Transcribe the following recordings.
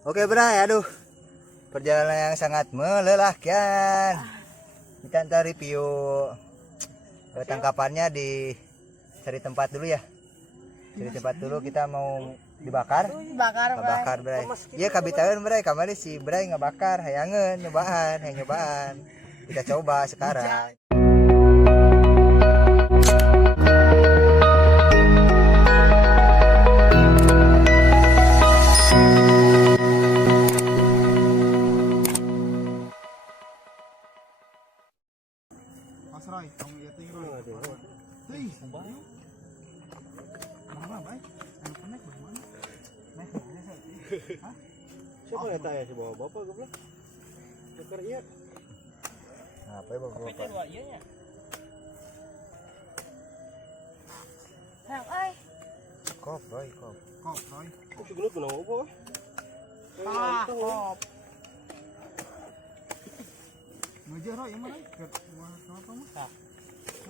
Oke Bray, aduh perjalanan yang sangat melelahkan. Kita ntar review tangkapannya di cari tempat dulu ya. Cari tempat dulu, kita mau dibakar. Bakar Bray. Iya kabitaeun Bray, kamari si Bray ngabakar, hayangeun nyobaan. Kita coba sekarang. Mas Roy, kamu lihat ini Roy. Hei, mana baik? Ayo naik bagaimana? Naik mana sih? Hah? Siapa yang tanya si bapak goblok? Ceker iya. Apa ya bapak? Apa iya nya? Kop Roy. Kop Roy. Kok gelut kenapa apa? Kop. Ngejar Roy, yang mana? Kenapa mah?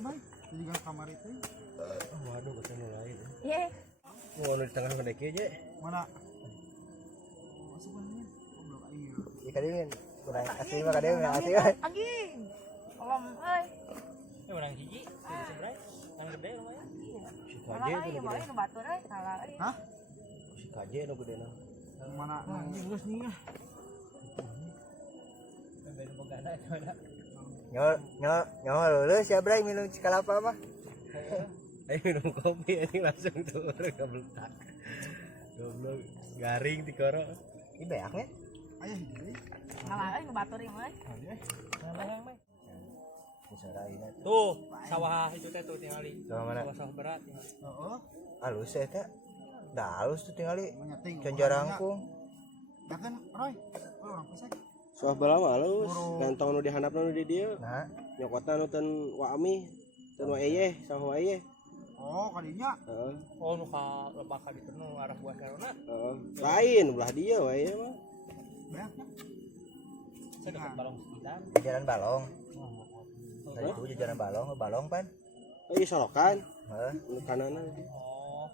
Mana? Jadi gang kamar itu. Waduh, ketemu lain. Iya. Mau di tengah mendeki aja. Mana? Masuk mana? Oh, blok air. Iya kadang kurang asli mah kadang asli kan. Anjing. Kolom euy. Ya urang hiji, sebelah. Yang gede lumayan. Si kaje itu Iya, gede. nu batur euy, salah euy. Hah? Si kaje itu gede nah. Mana? Anjing geus nih ya. Beda bogana eta ada. Nyo lulus ya Bray minum cikalapa mah. Ayo minum kopi anjing langsung turun ke beletak. Goblok garing ti koro. Ini beaknya. Ayah ini. Salah euy nu batur ieu mah. Nah, Tuh, sawah itu teh tuh tingali. Sawah mana? Sawah berat tingali. Heeh. Halus ya teh. Dah halus tuh tinggali. Menyeting. Can jarangkung. Ya kan Roy. Oh, orang pesek. Soh bala mah halus. Gantong nu dihandapna nu di dieu. Nah, Nyokotna nu ten Waami, ten Waeye, sawah Waeye. Oh, kadinya. Heeh. Oh, nu ka lebaka di nu arah buah sarona. Heeh. Lain belah dia Waeye mah. Banyaknya. Saya dekat balong sekitar. jajaran balong. Nah, itu jajaran balong pan. Oh iya solokan. Heeh. Nu kanana. Oh,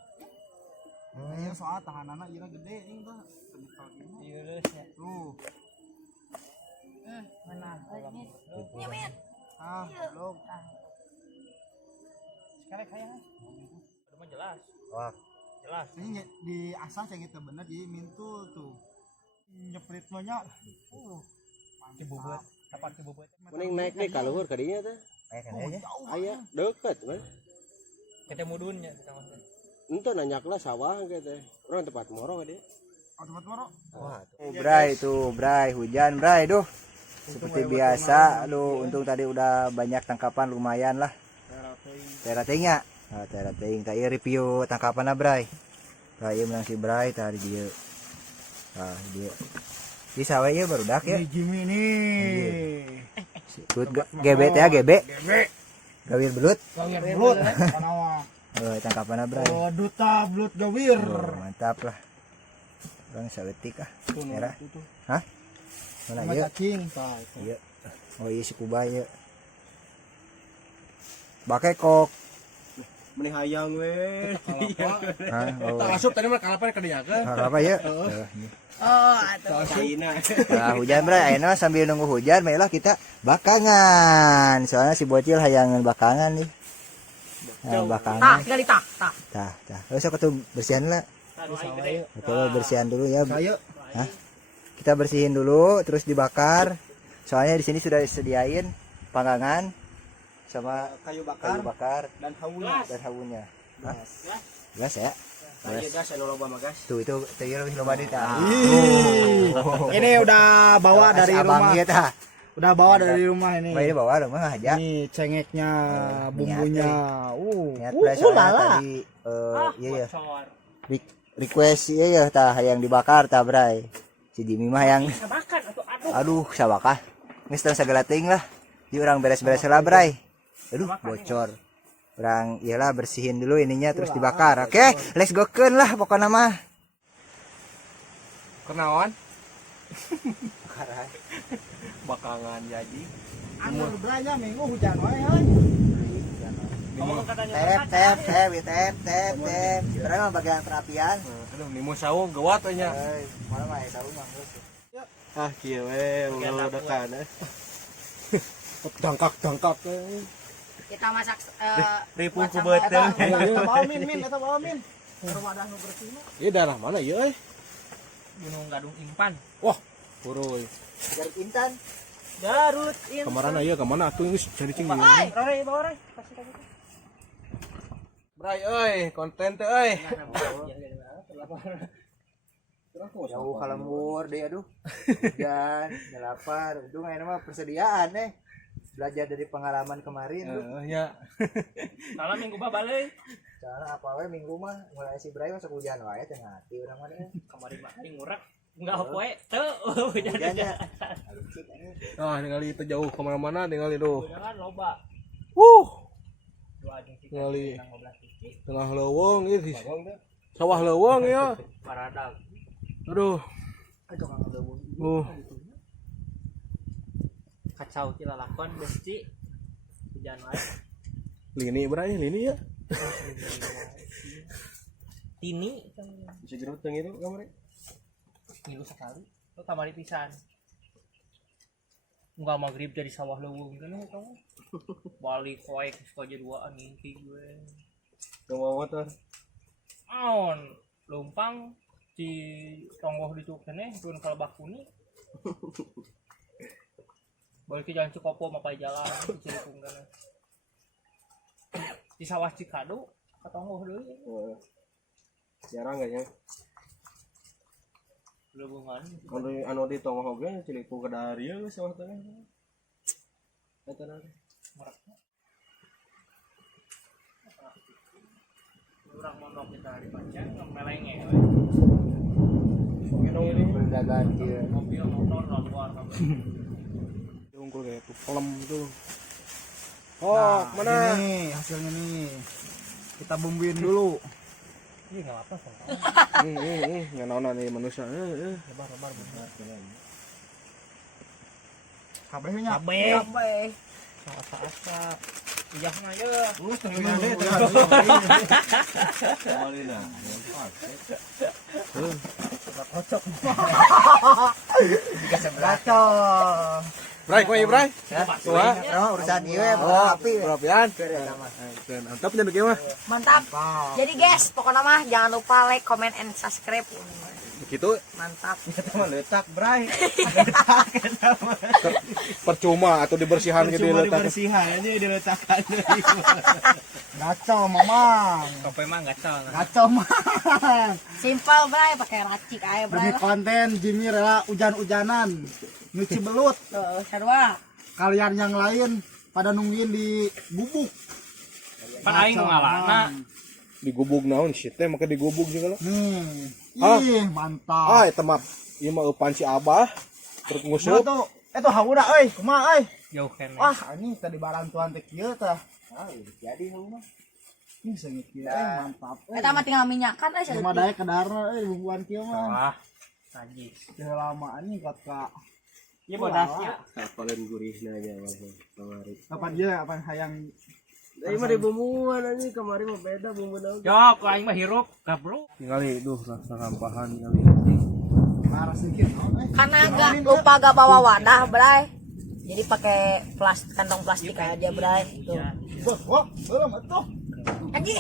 Iya soal tahanana ieu gede ini tah. Penyekal ieu. iya leusnya. Tuh. Mana? Iya, Mit. Ah, belum. Sekarang kayak udah mah jelas. Wah, Jelas. Ini di asal saya gitu bener jadi mintu tuh. Nyeprit nya. Cibubut. Tepat cibubut. Mending naik nih ka luhur ka dinya teh. kayak aja. Aya deket mah. Kita mudunnya kita mah. Ente nanyakeula sawah ge teh. Urang tempat moro ka dia. Oh, tempat moro. Wah, tuh Bray, hujan Bray, duh. Seperti biasa, aduh, untung tadi udah banyak tangkapan lumayan lah. Teratingnya. Nah, terating. Tadi review tangkapan lah Bray. Bray menang si Bray tadi dia. Nah, dia. Di sawahnya baru dak ya. Ini Jimmy nih. Belut gebet ya, gebet. Gebet. Gawir belut. Gawir belut. Panawa. Oh, tangkapan lah Bray. Oh, duta belut gawir. Oh, mantap lah. Bang saeutik ah. Merah. Hah? Mana Sama ieu? cacing tah. Iya. Oh iya si Kuba ieu. Bake kok. Mending hayang we. Hah? Oh. asup tadi mah kalapan ka dinya ke. Apa ya? Oh, atuh. Saina. Nah, hujan Bray, ayeuna sambil nunggu hujan baiklah kita bakangan. Soalnya si bocil hayangan bakangan nih. Nah, bakangan. Gali tak. Tah. Terus aku tuh bersihan lah. Betul, bersihan dulu ya. Ayo. Hah? Kita bersihin dulu terus dibakar. Soalnya di sini sudah disediain panggangan sama Kayu kayu bakar dan hawunya. Hah? Gas ya? Ayo gas anu loba mah gas. Tuh itu lebih loba di tah. Ini udah bawa dari rumah. Iya tah. Udah bawa dari rumah ini. Ini bawa rumah aja. Ini cengeknya, bumbunya. Niat Bray soalnya lala. tadi iya ya. Request iya ya tah yang dibakar tah Bray. Si Jimmy mah yang Makan atuh aduh sabakah. Geus teu sagalating lah. Di urang beres-beres lah Bray. Aduh bocor. Urang iyalah bersihin dulu ininya terus dibakar. Oke, let's go keun lah pokoknya mah. Kenaon? Bakangan jadi. Anu beranya minggu hujan wae heuy. Ngomong katanya. Tep. Sebenarnya mah bagian perapian. Aduh, nimu sawo gawat nya. Mana mah ya tahu mah. Ah, kieu we ulah dekan. Dangkak. Kita masak Ripuh buat ku sambal. beuteung. Eta bawa min eta bawa min. Wadah nu bersih mah. Ieu daerah mana ieu euy? Gunung Gadung Impan. Wah, puruy. Garut Intan. Garut Impan. Kamarana ieu ka mana atuh geus cari cing. Rore bawa Rore. Kasih kasih. Bray euy, konten teh euy. Jauh kalembur deh aduh. Hujan, lapar. Untung ini mah persediaan belajar dari pengalaman kemarin tuh. Ya. Malam minggu balik. Cara apa we minggu mah mulai si Bray masuk hujan wae teh ngati urang mah ya. Kemarin mah aing ngurak. Enggak poe teu Hujannya. Ah, ningali itu jauh kemana mana ningali tuh. Jangan loba. Dua jeung si Ningali 15 biji. tengah leuweung ieu sawah leuweung ya. Paradag. Aduh. Kacau ti lalakon besti. Hujan wae. Lini Bray, lini ya. Tini Bisa jerut teng itu kamari. minggu sekali. Lu kamari pisan. Enggak maghrib jadi sawah leuweung kan kamu. Balik koek suka jaduaan ngingki gue. Gak mau motor. Aon lumpang di tonggoh di cuk keneh turun ke Lebak Kuni. Balik ke jalan Cikopo mapai jalan di Cilikung kana. Di sawah Cikadu ka tonggoh deui. Jarang gak ya? Leuweungan. Anu di tonggoh oge Cilikung ke Daria sawah teh. Eta nanti. Urang monok kita di Pancang ngemelenge. Perdagangan kieu. Mobil motor luar Unggul kayak tuh pelem tuh. Oh, mana? Ini hasilnya nih. Kita bumbuin dulu. Iya enggak apa kok. Nganaona nih manusia. Lebar Kabehnya. Kabeh. Asa-asa. Ijahna ye. Gacor. Bray, kue Bray. Wah, urusan ieu bawa api. Perapian. Mantap nya kieu mah. Mantap. Jadi guys, pokoknya mah jangan lupa like, comment, and subscribe. Gitu Mantap. Eta mah letak, Bray. percuma atau dibersihan gitu diletak. Dibersihan aja diletakkan. Gacor, Mamang. Kopi mah gacor. Gacor, Mang. Simpel, Bray, pakai racik aja, Demi Bray. konten Jimmy rela hujan-hujanan. Nyuci belut. Tuh, sarua. Kalian yang lain pada nungguin di gubuk. Pan aing ngalana. Digubug naon shit teh make digubug juga lo. Nih. Hah? Ih, mantap. Ah, eta mah ieu mah eupan si Abah. Terus Nah, ngusup. tuh, itu haura euy, kumaha euy? Jauh kene. Wah, ini tadi barantuan teh kieu tah. Jadi mah. Ini seungit kieu mantap. Kita mah tinggal minyakan aja. Cuma daya kedarna bumbuan kieu mah. Wah. Sajis. Teu lama anjing kata Ieu bodasnya. Paling gurihna nya kamari. kapan dia apa hayang Ieu mah di bumbuan anjing kamari mah beda bumbu naon. Jok, aing mah hirup, gabruk. Ningali duh rasa rampahan ningali. parah sedikit naon Karena gak bawa wadah, Bray. Jadi pakai kantong plastik aja, Bray. Tuh. Wah, belum atuh. Anjing.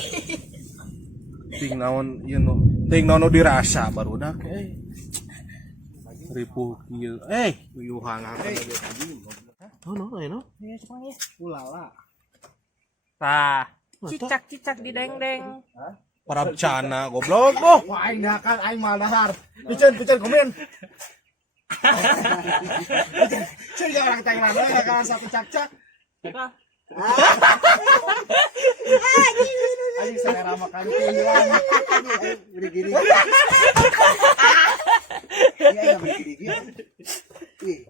Ting naon ieu nu. Ting naon nu dirasa barudak ripuh kieu. Uyuhan apa lagi anjing. No. Ulala. Tah. Cicak-cicak di deng-deng. Parabcana goblok boh. Wah, aing dahakan aing mal dahar. Piceun komen. Cek ya orang Thailand ya kan satu cak-cak. Tah. Anjing selera makan hilang. Gini-gini. Iya, ya begini-gini. Ih.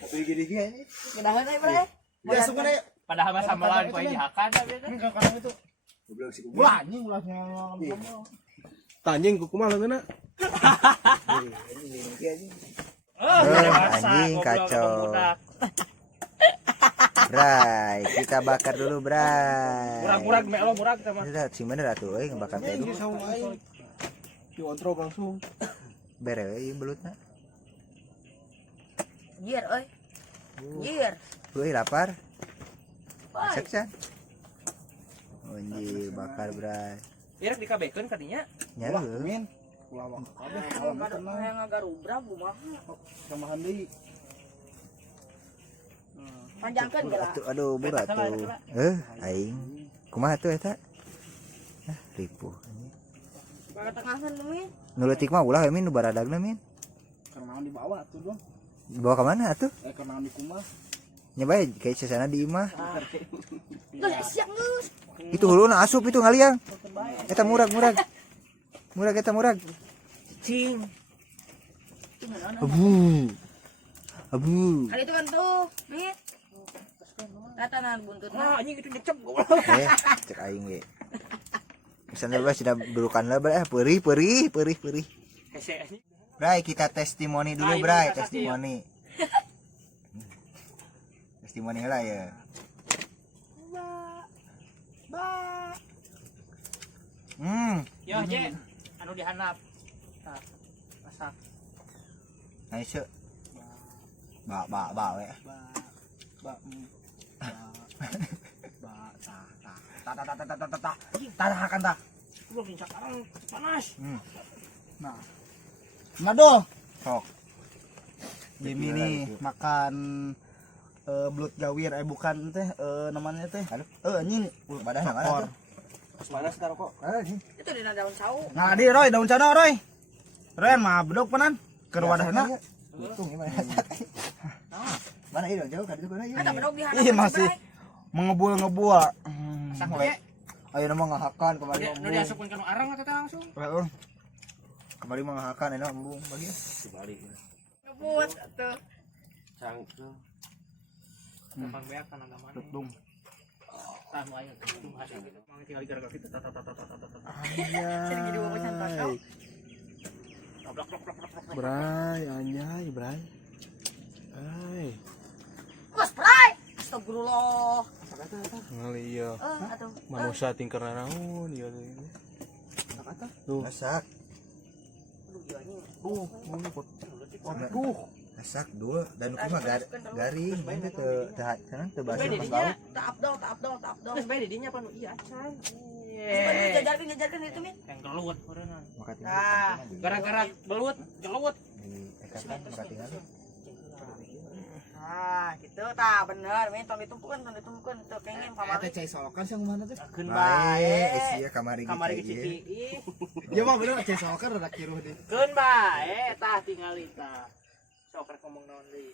Tapi gini-gini ini. Gedahan aja, Bray. Ya sebenarnya Padahal mah samalan poe dihakan tapi ini kadang itu Goblok sih. ulah anjing ulahnya. Tanjing kumaha leungeuna. Ini aja. dewasa, anjing, goblok, kacau. budak. Bray, kita bakar dulu, Bray. Murag-murag me lo murag sama. Lihat sih bener atuh euy ngebakar teh. Diontrok langsung. Bere euy belutna. Jier euy. Jier. Euy lapar. Woi. Seksan. Anjir bakar, Bray. Irek dikabekeun kadinya. Nya Ulah, heuh. min. Ulah wah kabeh Kalau alam tenang. yang ngagarubra kumaha. Sama handi. Panjangkeun geura. Aduh, burat tuh. Aing. Kumaha tuh eta? Ah, ripuh. Baga tengahan tuh min. Nu leutik mah ulah min nu baradagna min. Karena dibawa tuh dong. Dibawa ka mana atuh? Karena di kumah. Nya bae kayak sesana di imah. Geus siap geus. Itu huluna asup itu ngaliang. Eta murag. Murag eta murag. Cing. Abu. Kali itu kan tuh, min. Tatanan buntutna. Nah, anjing itu nyecep goblok. Cek aing ge. Misalnya bos sudah berukan lah perih. Hese anjing. Bray, kita testimoni dulu, Bray, testimoni. Testimoni lah ya. Yo, Je. Anu dihandap. Tah. Masak. Nice. Ba we. Goblok ini sekarang panas. Nado. Sok. Jimmy nih makan belut gawir bukan teh namanya teh. Anjing Badan mana tuh? Pas panas taruh kok. Itu di daun sawu. Nah, di Roy daun sana Roy. Roy mah bedog panan keur wadahna. Untung gimana? Mana itu jauh kan itu kan Ada bedog di handap. Ih masih mengebul-ngebul. Masak ge. Ayo nama ngahakan kembali Nu diasupkeun ka nu arang eta langsung. Kembali mengahakan ini embung bagi. Dibalik. Ngebut tuh. Cangkeng. Depan beak kan agak mana. Dong. Tah nu aya tung hasil gitu. Mang tinggal gara-gara kita tata. Sering jadi wawasan pasau. Blok. Bray, anjay, Bray. Ay, Gus pray. Astagfirullah. ngali iya. Atuh. Manusia tingkar naon ieu teh. Tuh. Masak. Masak dua dan hukum mah garing ini teu teu basa pas lauk. Tak abdol. Geus bae di dinya apa nu iya can. Jajarkan itu min. Yang gelut orangna. Maka tinggal Nah. Gara-gara belut, gelut. di ekatan maka tinggal. Nah, gitu tah bener min tong ditumpukeun tuh kenging kamari. Cai solokan sih mana teh? Keun Bae, bae. sia kamari Kamari gitu. kecil ih. Ya mah bener cai solokan rada kiruh deh. Keun bae tah tingali tah. Sok rek ngomong naon deui.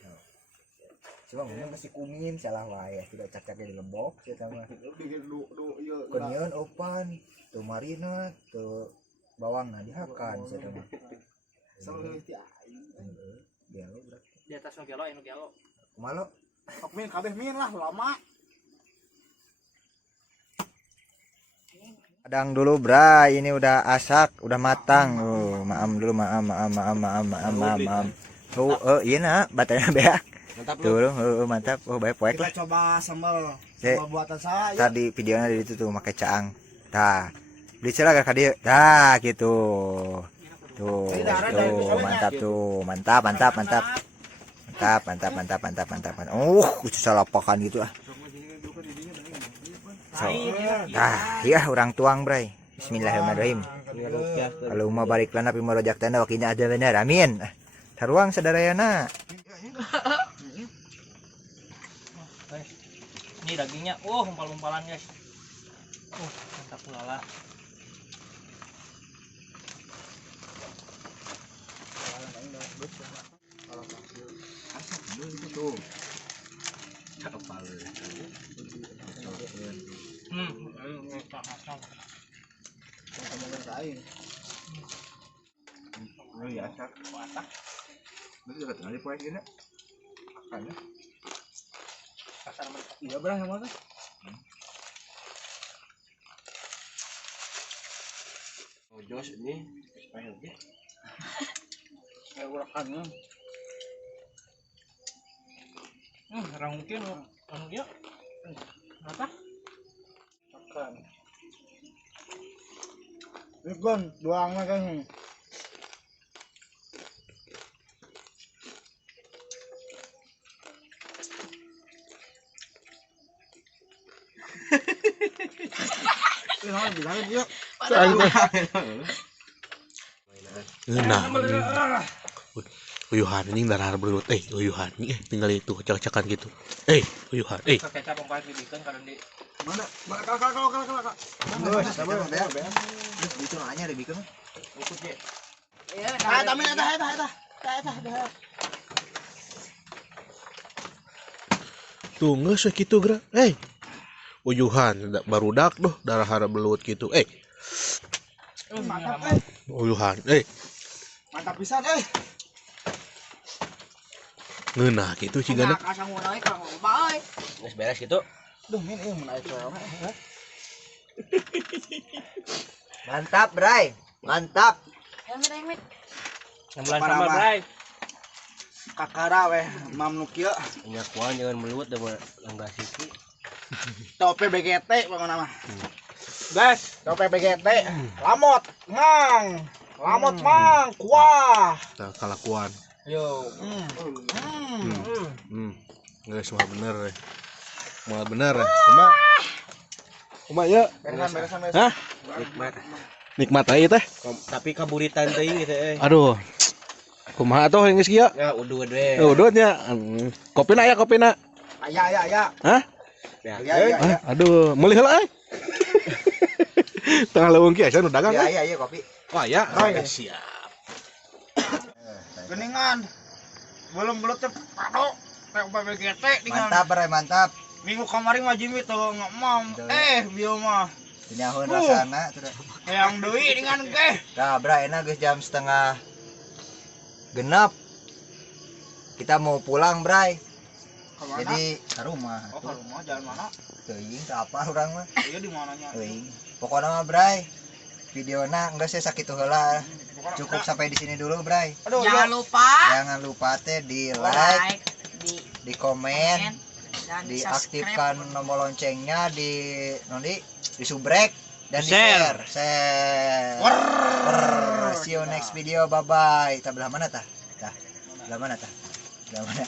Coba ngomong masih kumin salah wae, tidak cak-caknya di lembok sih sama. Iya. Konyeun opan, tuh marina, tuh bawang dihakan sih sama. Selalu ti aing. Dia lo berarti. Di atas nu gelo. Kumalo? Sok min kabeh min lah lama. Kadang dulu, Bray, ini udah asak, udah matang. Maam dulu, maam. Iya nak, batanya beak. Mantap Tuh, mantap. Baik poek lah. Kita coba sambal Cek. buatan saya. Tadi videonya di itu tuh pakai caang. Tah. Beli celah gak dia. Tah gitu. Tuh, mantap tuh. Mantap. Khusus salah pakan gitu ah. So, iya orang tuang, Bray. Bismillahirrahmanirrahim. Allahumma barik lana fi ma razaqtana wa qina adzabannar. Amin. Taruang sadarayana. Ini dagingnya, umpal-umpalan guys. Mantap lala. Tuh. Oh iya, asak. Itu juga tinggal poek gini. Makan ya. Iya berang yang mana? Oh, Jos ini supaya oke. Kayak urakannya. Orang mungkin yuk. Apa? Makan. Ikon, doang kan. Ini bilang dia. Nah, uyuhan ini darah belut. Uyuhan ini tinggal itu cak-cakan gitu. Uyuhan. Kecap pokoknya dibikin karena di Mana? Kakak. Itu nanya deh bikin. ukut ya. Iya, Tuh nggak sih gitu gerak. Uyuhan barudak doh darah belut gitu. Mantap, Uyuhan. Mantap pisan, Ngeunah gitu sih gana. Kasang mau naik kalau mau baik. Geus beres gitu. Duh, min ieu mun aya cewek. Mantap, Bray. Mantap. Amit. Sambelan Apa sambal, nama? Bray. Kakara weh, mamnu kieu. Nya kuan jangan meluat da langga siki. Tope BGT pokona mah. Gas. Tope BGT. Lamot, mang. Mang, kuah. Nah, kalakuan. Yo. Nggak semua bener. Malah bener. Kuma ya. Beresan. Hah? Nikmat. Nikmat aja teh. Tapi kaburitan teuing gitu Aduh. Kumaha atuh geus kieu? Ya udud we. Udutnya. Kopina ya kopina. Aya. Hah? Ya. Aduh, meuli heula Tengah leuweung kieu asa nu dagang. Iya kopi. Wah ya. Iya. Siap. Geningan. Belum teh pado. Tope BGT dengan Mantap, Bray, mantap. minggu kemarin mah Jimmy tuh ngomong. Bio mah. Dinyaheun rasana tuh. Yang deui dengan ke. Nah, Bray, enak geus jam 6:30. Kita mau pulang, Bray. Kemana? Jadi ke rumah. Oh, ke rumah jalan mana? Teuing ke apa urang mah? Iya di mananya? Teuing. Pokoknya mah, Bray. Videona enggak sih sakitu heula. Cukup sampai di sini dulu, Bray. Aduh, Jangan lupa Jangan lupa teh di like, di komen, dan diaktifkan nomor loncengnya, di subrek dan di Share. share. See you next video. Bye bye. Kita belah mana tah? Belah mana tah? Belah mana?